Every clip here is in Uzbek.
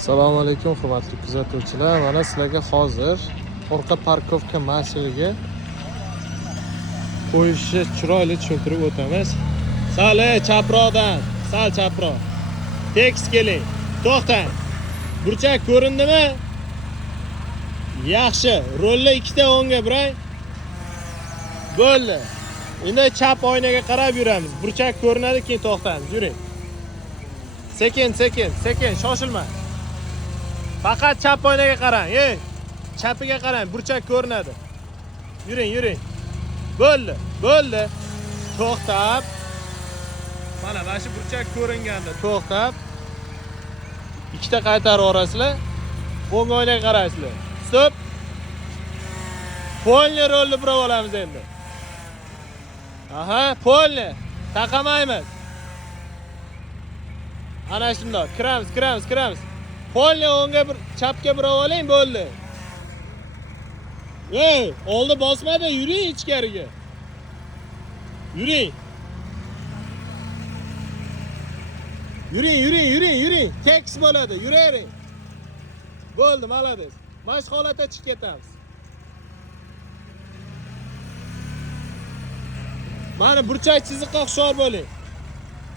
Assalomu alaykum hurmatli kuzatuvchilar. Mana sizlarga hozir orqa parkovka masalaga qo'yishni chiroyli tushuntirib o'tamiz. Sal chaproqdan, sal chaproq. Tekis keling. To'xtang. Burchak ko'rindimi? Yaxshi. Rolni ikkita o'ngga burang. Bo'ldi. Endi chap oynaga qarab yuramiz. Burchak ko'rinadi, keyin to'xtamiz. Yuring. Sekin, shoshilma. Faqat chap oynaga qarang. Chapiga qarang, burchak ko'rinadi. Yuring. Bo'ldi. To'xtab. Mana shu burchak ko'ringanda to'xtab. Ikkita qaytarib orasizlar. O'ng oynaga qaraysizlar. Stop. Polni rolni burab olamiz endi. Aha, polni. Taqamaymiz. Ana shundoq. Kiramiz. Polni o'ngga bir chapga burab oling, bo'ldi. Oldi bosmadi, yuring ichkariga. Yuring. Tekis bo'ladi, yuravering. Bo'ldi, malades. Mana shu holatda chiqib ketamiz. Mana burchak chiziqqa hushyor bo'ling.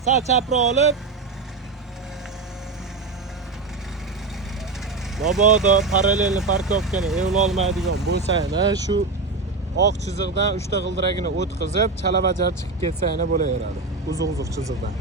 Sal chaproq olib. Mabodo parallelni parkovkani evlolmaydigan bo'lsa-yana shu oq chiziqdan 3 ta g'ildiragini o'tkazib, chala bajar chiqib ketsa-yana bo'laveradi. Uzuq chiziqdan.